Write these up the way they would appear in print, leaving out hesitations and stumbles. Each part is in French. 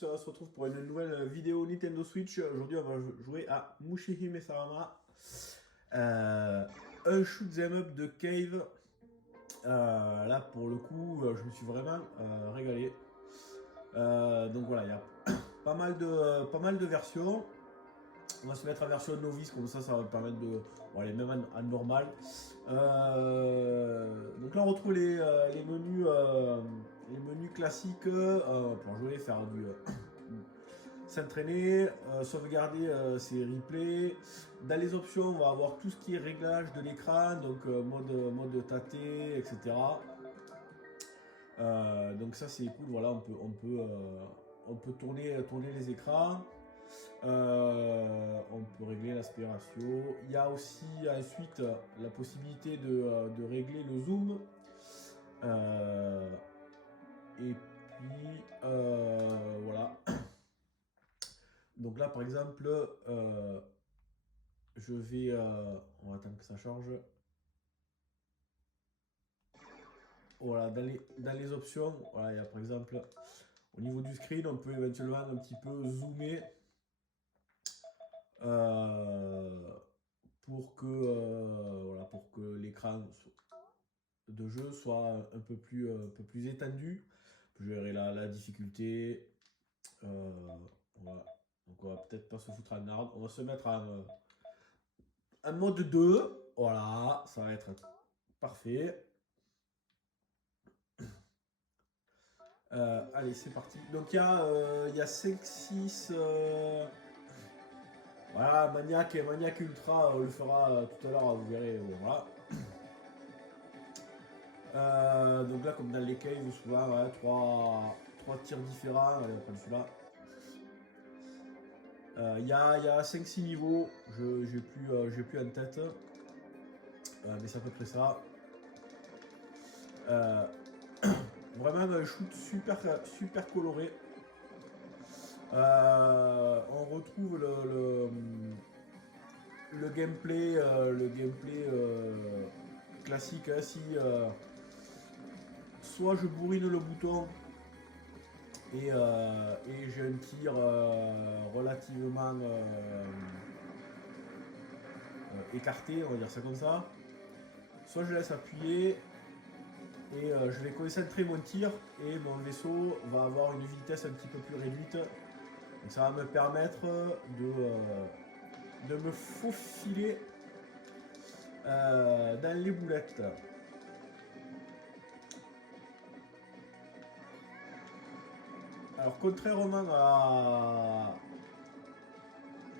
tous, on se retrouve pour une nouvelle vidéo Nintendo Switch. Aujourd'hui, on va jouer à Mushihime Sarama, un shoot 'em up de Cave. Là, pour le coup, je me suis vraiment régalé. Donc voilà, il y a pas mal de versions. On va se mettre en version novice, comme ça va permettre de. Bon, aller même en normal. Donc là, on retrouve les menus classiques pour jouer, faire du. S'entraîner, sauvegarder ses replays. Dans les options, on va avoir tout ce qui est réglage de l'écran, donc mode tâté, etc. Donc ça c'est cool, voilà, on peut tourner les écrans. On peut régler l'aspect ratio. Il y a aussi ensuite la possibilité de régler le zoom. Et puis voilà. Donc là par exemple, je vais... on va attendre que ça charge. Voilà, dans les options, voilà, il y a par exemple au niveau du screen, on peut éventuellement un petit peu zoomer euh, voilà, pour que l'écran de jeu soit un peu plus étendu. On peut gérer la difficulté. Voilà. Donc on va peut-être pas se foutre en arbre. On va se mettre en mode 2. Voilà, ça va être parfait. Allez, c'est parti. Donc il y a 5-6. Voilà, Maniac Ultra, on le fera tout à l'heure, vous verrez. Voilà. Donc là, comme dans les caves, souvent, ouais, trois tirs différents. Allez, on va prendre celui-là. Il y a 5-6 niveaux, j'ai plus en tête. Mais c'est à peu près ça. Euh, Vraiment un shoot super coloré. On retrouve le gameplay, classique. Hein, si soit je bourrine le bouton et j'ai un tir relativement écarté, on va dire ça comme ça. Soit je laisse appuyer et je vais concentrer mon tir et mon vaisseau va avoir une vitesse un petit peu plus réduite. Donc ça va me permettre de me faufiler dans les boulettes. Alors contrairement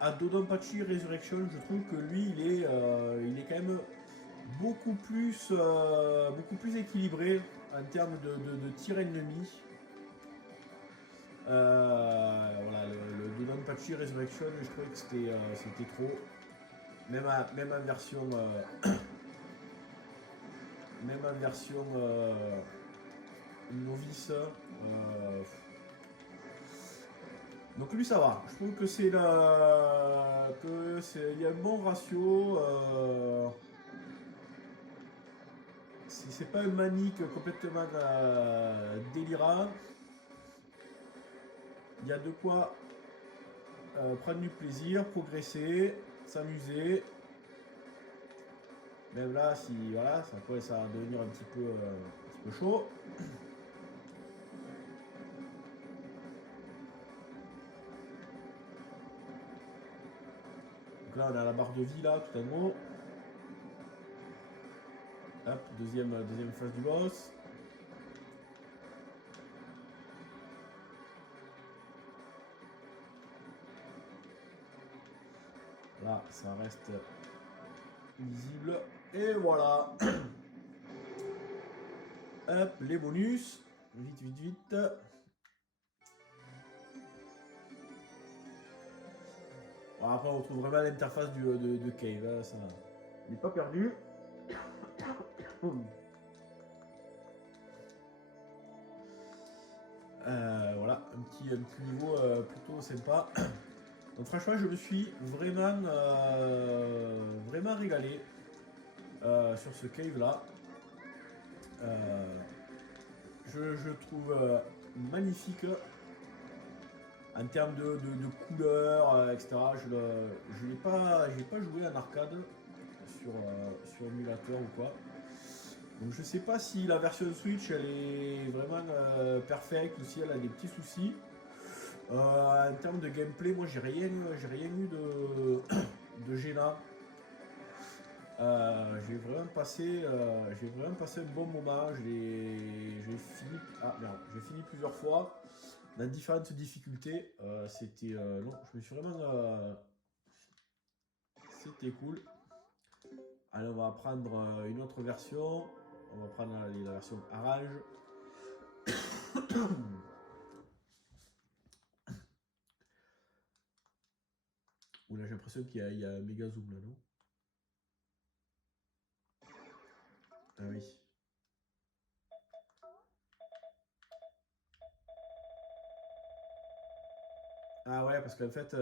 à Dodonpachi Resurrection, je trouve que lui il est quand même beaucoup plus équilibré en termes de tir ennemi. Voilà, le Dodonpachi Resurrection, je trouvais que c'était trop. Même en version même en version novice. Donc lui ça va. Je trouve que il y a un bon ratio. C'est pas un manique complètement délirant. Il y a de quoi prendre du plaisir, progresser, s'amuser. Même là, si voilà, ça commence à devenir un petit peu chaud. Donc là, on a la barre de vie là, tout en haut. Hop, deuxième phase du boss. Là, ça reste visible. Et voilà. Hop, les bonus. Vite. Bon, après, on retrouve vraiment l'interface de Cave. Hein, ça n'est pas perdu. Voilà, un petit niveau plutôt sympa. Donc franchement, je me suis vraiment régalé sur ce cave là. Je trouve magnifique. En termes de couleurs, etc. Je n'ai pas joué en arcade sur émulateur ou quoi. Donc je sais pas si la version Switch elle est vraiment perfecte ou si elle a des petits soucis. En termes de gameplay, moi j'ai rien eu de gênant. J'ai vraiment passé un bon moment. J'ai fini plusieurs fois dans différentes difficultés. Non, je me suis vraiment, c'était cool. Allez, on va prendre une autre version. On va prendre la version Arrange. Où là j'ai l'impression qu'il y a un méga zoom là, non? Ah oui. Ah ouais, parce qu'en fait,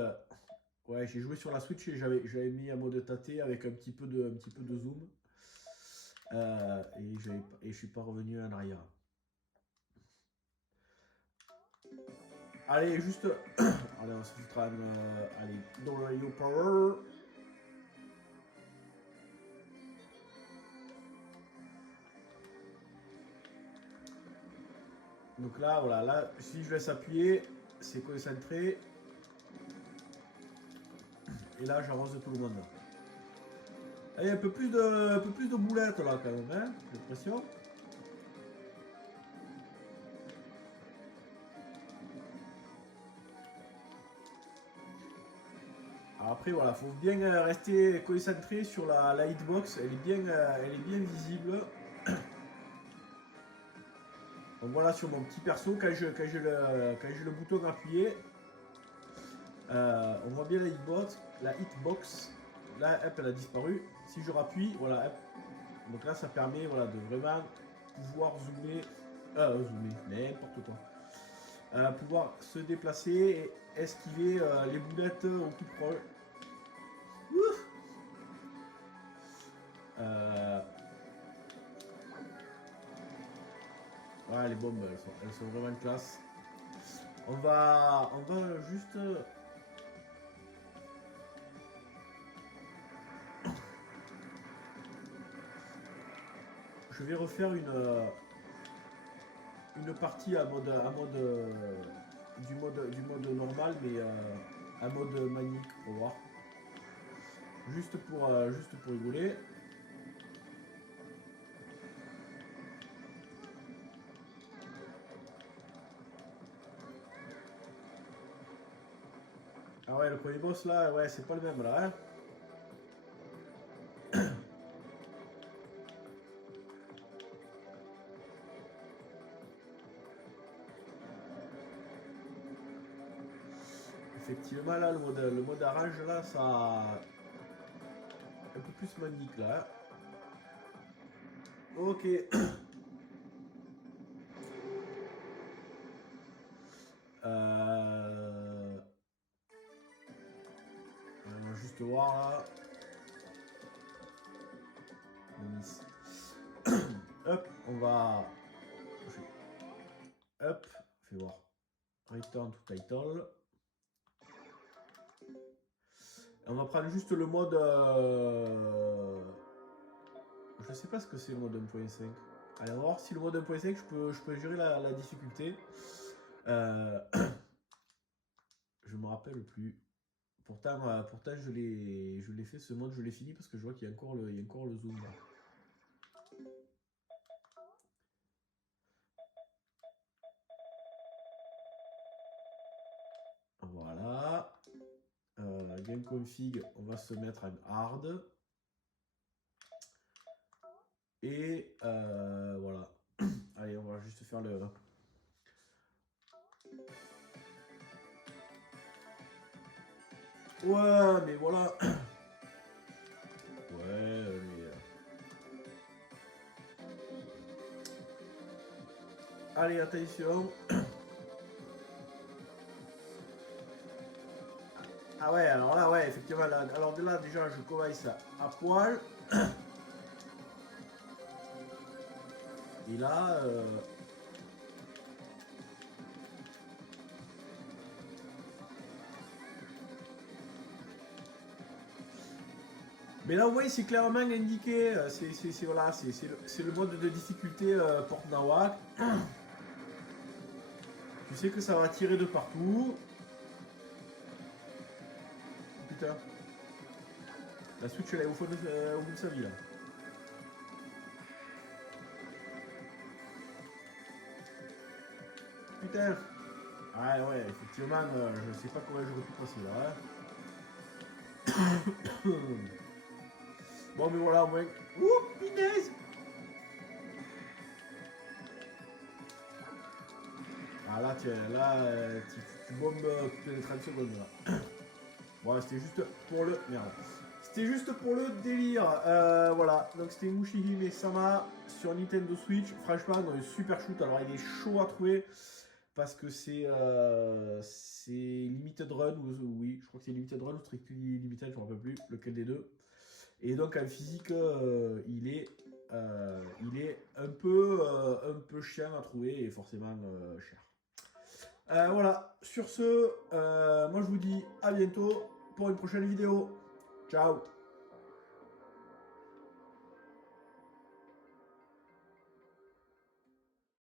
ouais, j'ai joué sur la Switch et j'avais mis un mode tâté avec un petit peu de zoom. Et je suis pas revenu en arrière. Allez, juste. Allez, on se foutra allez, dans le Radio Power. Donc là, voilà, là, si je laisse appuyer, c'est concentré. Et là, j'arrose tout le monde. Allez, un peu plus de boulettes là quand même, hein, j'ai l'impression. Après, voilà, faut bien rester concentré sur la hitbox. Elle est bien visible. Donc voilà, sur mon petit perso, quand j'ai le bouton appuyé, on voit bien la hitbox. Là, hop, elle a disparu. Si je rappuie, voilà, hop. Donc là, ça permet, voilà, de vraiment pouvoir zoomer, n'importe quoi. Pouvoir se déplacer et esquiver les boulettes au plus proche. Ouais, les bombes, elles sont vraiment classe. On va juste. Je vais refaire une partie du mode normal, mais un mode manique pour voir. Juste pour rigoler. Ah ouais, le premier boss là, ouais, c'est pas le même là, hein. Effectivement là, le mode arrange là, ça un peu plus manique là, hein. Ok. On va juste voir là. Nice. Hop, on va. Hop, fais voir. Return to title. On va prendre juste le mode. Je sais pas ce que c'est le mode 1.5. Allez, on va voir si le mode 1.5 je peux gérer la difficulté. Je me rappelle plus. Pourtant je l'ai fait ce mode, je l'ai fini parce que je vois qu'il y a encore le zoom là. Voilà. Game config, on va se mettre en hard. Et voilà. Allez, on va juste faire le. Ouais, mais voilà. Ouais, mais. Allez, attention. Ah ouais, alors là, ouais, effectivement, là, alors de là, déjà, je commence à poil. Et là, Mais là, ouais, c'est clairement indiqué. Voilà, c'est le mode de difficulté Porte Nawak. Tu sais que ça va tirer de partout. Putain. La Switch, elle est au bout de sa vie, là. Putain. Ah ouais, effectivement, je sais pas comment j'aurais pu passer là. Bon, mais voilà, au moins. Ouh, punaise. Ah là, tu bombes toutes les 30 secondes là. Bon, c'était juste pour le. Merde. C'était juste pour le délire. Voilà, donc c'était Mushihime Sama sur Nintendo Switch. Franchement, super shoot. Alors, il est chaud à trouver parce que c'est Limited Run. Oui, je crois que c'est Limited Run ou Strictly Limited, je ne me rappelle plus lequel des deux. Et donc, en physique, il est un peu chiant à trouver et forcément cher. Voilà, sur ce, moi je vous dis à bientôt pour une prochaine vidéo. Ciao.